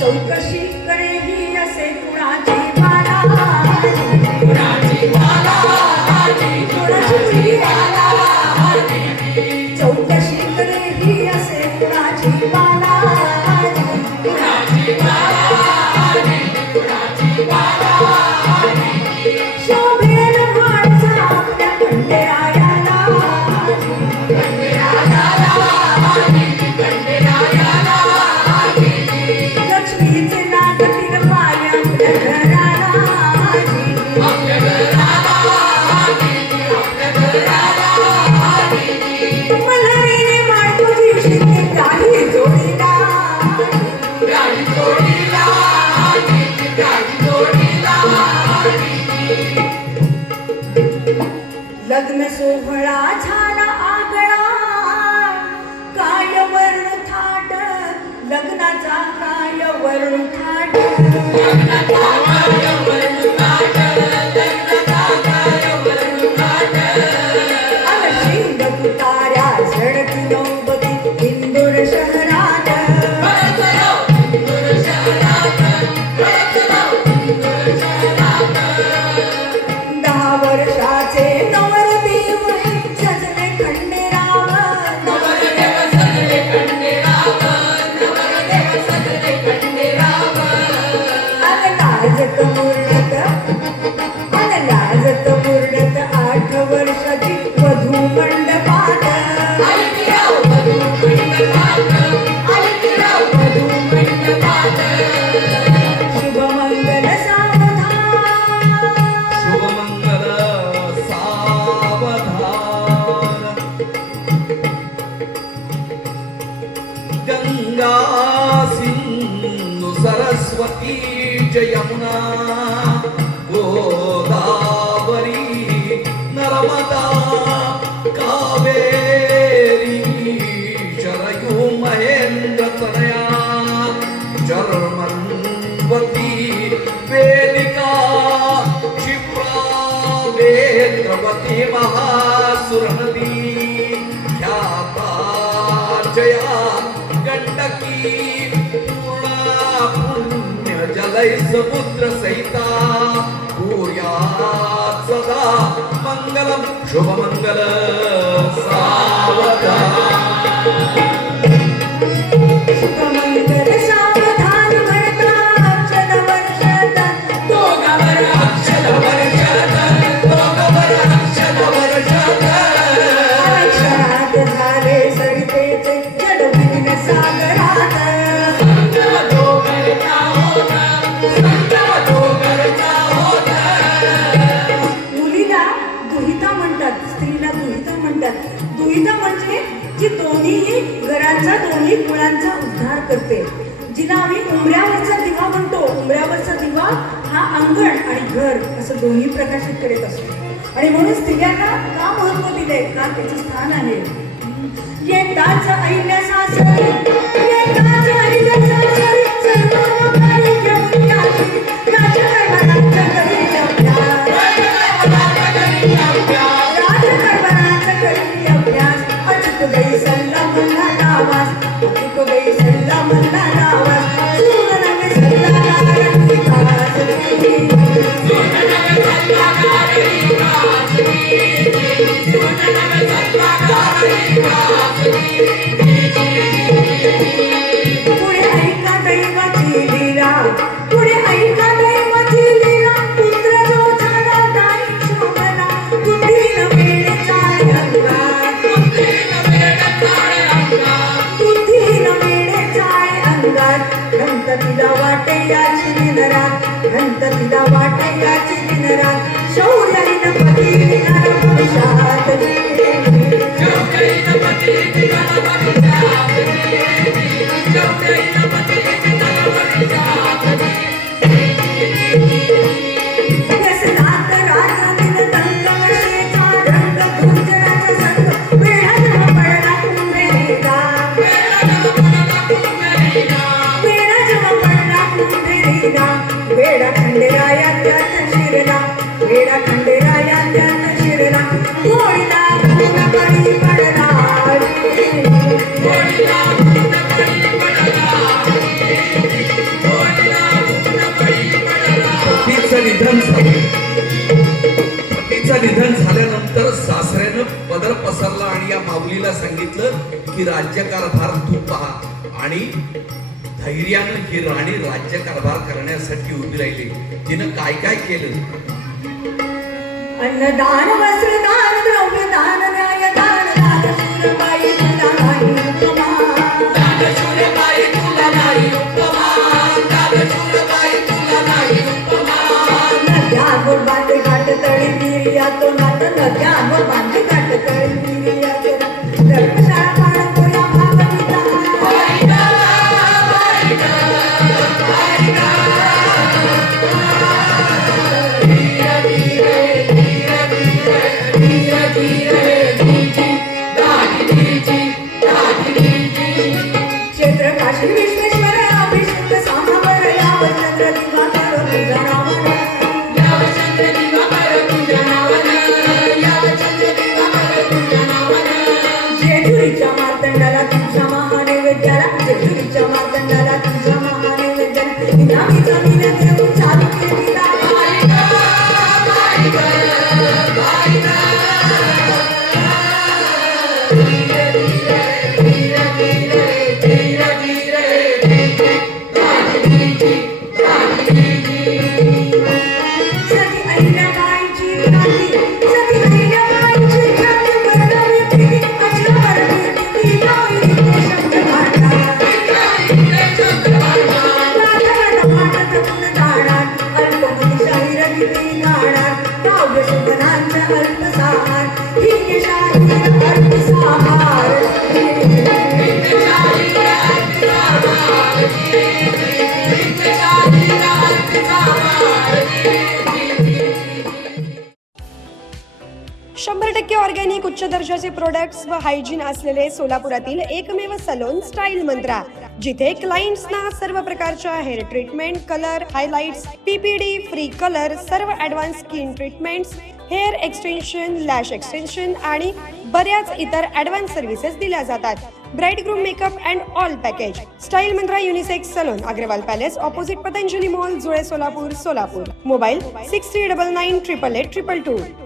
चौकशी करे ही असे कुणाची माला, कुणाची माला, चौकशी करे ही असे कुणाची माला, कुणाची माला, शोभेल माणसा आपल्या खंडेरायाला, लक्ष्मीचे नागतील पाय आपल्या घराला, मल्हारीने माळ तुझी शिंदे गाडी जोडीला, लग्न सोहळा झाला आगळा, काय वर्ण थाट, लग्नाचा काय वर्ण थाट, शिंग तुताऱ्या झडती नौबती इंदूर शहरात, 10 वर्षाचे नवरदेव सजले खंडेराव, लाजत मुरडत 8 वर्षाची वधू मंडपात, शुभमंगल सावधान, शुभमंगल सावधान, गंगा सिंधु सरस्वती च यमुना गोदावरी नर्मदा कावेरी शरयू महेंद्र तनया चर्मन्वती वेदिका क्षिप्रा वेद्रवती महासुरनदी ख्याता जया गंडकी पूर्णा पुण्य जलय समुद्र सहिता भूयात् सदा मंगलम शुभमंगल सावधान, शुभमंगल सावधान म्हणता अक्षर वर्षात, दोघावर अक्षर वर्षात, दोघावर अक्षर वर्षात, अक्षरात झाले सरितेचे जडविन सागरात, मुलीला दुहिता म्हणतात, स्त्रीला दुहिता म्हणतात. दुहिता म्हणजे जी दोन्ही घरांचा दोन्ही कुळांचा उद्धार करते, जिला आम्ही उंबऱ्यावरचा दिवा म्हणतो. उंबऱ्यावरचा दिवा हा अंगण आणि घर असं दोन्ही प्रकाशित करीत असतो. आणि म्हणून स्त्रियांना का महत्व दिले, का त्याचं स्थान आहे. येताच अहिल्या सासरी, येताच अहिल्या सासरी, सर्वकार्य घेऊन यावी, राजकारभाराचा करी अभ्यास, राजकारभाराचा करी अभ्यास, अचूक गई सल्ला मल्ला नावास, अचूक गई सल्ला मल्ला नावास, सुरनवे सल्लागारची खासगी, सुरनवे सल्लागारची खासगी, सुरनवे सल्लागारची खासगी. पुढे ऐका दैवाची लीला, पुढे ऐका दैवाची लीला, पुत्र जो झाला ताई शोभना, बुद्धीनं वेळ चाळे अंगात, बुद्धीनं वेळ चाळे अंगात, घंत तिला वाटे याची दिनरात, घंत तिला वाटे याची दिनरात, शौर्याईनं पती निघाला भविष्यात, शौर्याईनं पती निघाला भविष्यात, शौर्याईनं पती निघाला भविष्यात. व्यसनात राजनिल दंगवर्षेचा रंग गुंजनाचा संग, वेळा जेव्हा पडला कुंभेरीला, वेळा जेव्हा पडला कुंभेरीला, वेडा खंडेराया त्यात शिरला, वेडा खंडेराया त्यात शिरला होळीला ऊन कडी पडला होळीला ऊन कडी पडला होळीला ऊन कडी पडला. पतीचं निधन झाल्यानंतर सासऱ्यानं पदर पसरला आणि या माऊलीला सांगितलं की राज्यकारभार तू पहा. आणि धैर्यानं ही राणी राज्यकारभार करण्यासाठी उभी राहिली. तिनं काय काय केलं? अन्नदान वस्त्रदान द्रव्यदान न्यायदान दानशूरबाई तुला नाही उपमा दानशूरबाई तुला नाही उपमा दानशूरबाई तुला नाही उपमा. नद्यांवर बांधे घाट तळी निर्या तो नात नद्यांवर बांधे घाट तळी निर्या तो धर्मशाळा पाडतो या भागविता क्षेत्र काशी विश्वेश्वर अभिषेक सामावर यावर चंद्र दिवाकर तुझा नावानं यावर चंद्र दिवाकर तुझा नावानं जेजुरीच्या मार्तंडाला तुझ्या महानैवेद्याला जेजुरीच्या मार्तंडाला तुझ्या महानैवेद्याला इनामी जमीन देऊन चालू केली सती अहिल्याबाईची ख्याती सती अहिल्याबाईची ख्याती वर्णवी प्रीती अजरामर कीर्ती गावी ते शब्द भांडार राधारथ वाटत गुण जाणार अल्पमुनी गीती गाणार काव्य सुगनांचा अल्पसार हिंगशाही अल्पसार शंभर टक्के ऑर्गॅनिक उच्च दर्जाचे प्रोडक्ट्स व हायजीन असलेले सोलापुरातील एकमेव सलोन स्टाईल मंत्रा, जिथे क्लायंट्सना सर्व प्रकारच्या hair treatment, colour, highlights, PPD, free colour, सर्व advance skin treatments, hair extension, lash extension आणि बऱ्याच इतर ॲडव्हान्स सर्व्हिसेस दिल्या जातात. Bride groom makeup and all package. Style Mantra Unisex Salon, Agarwal Palace, opposite Patanjali mall, Jule, Solapur. Mobile 6399888822.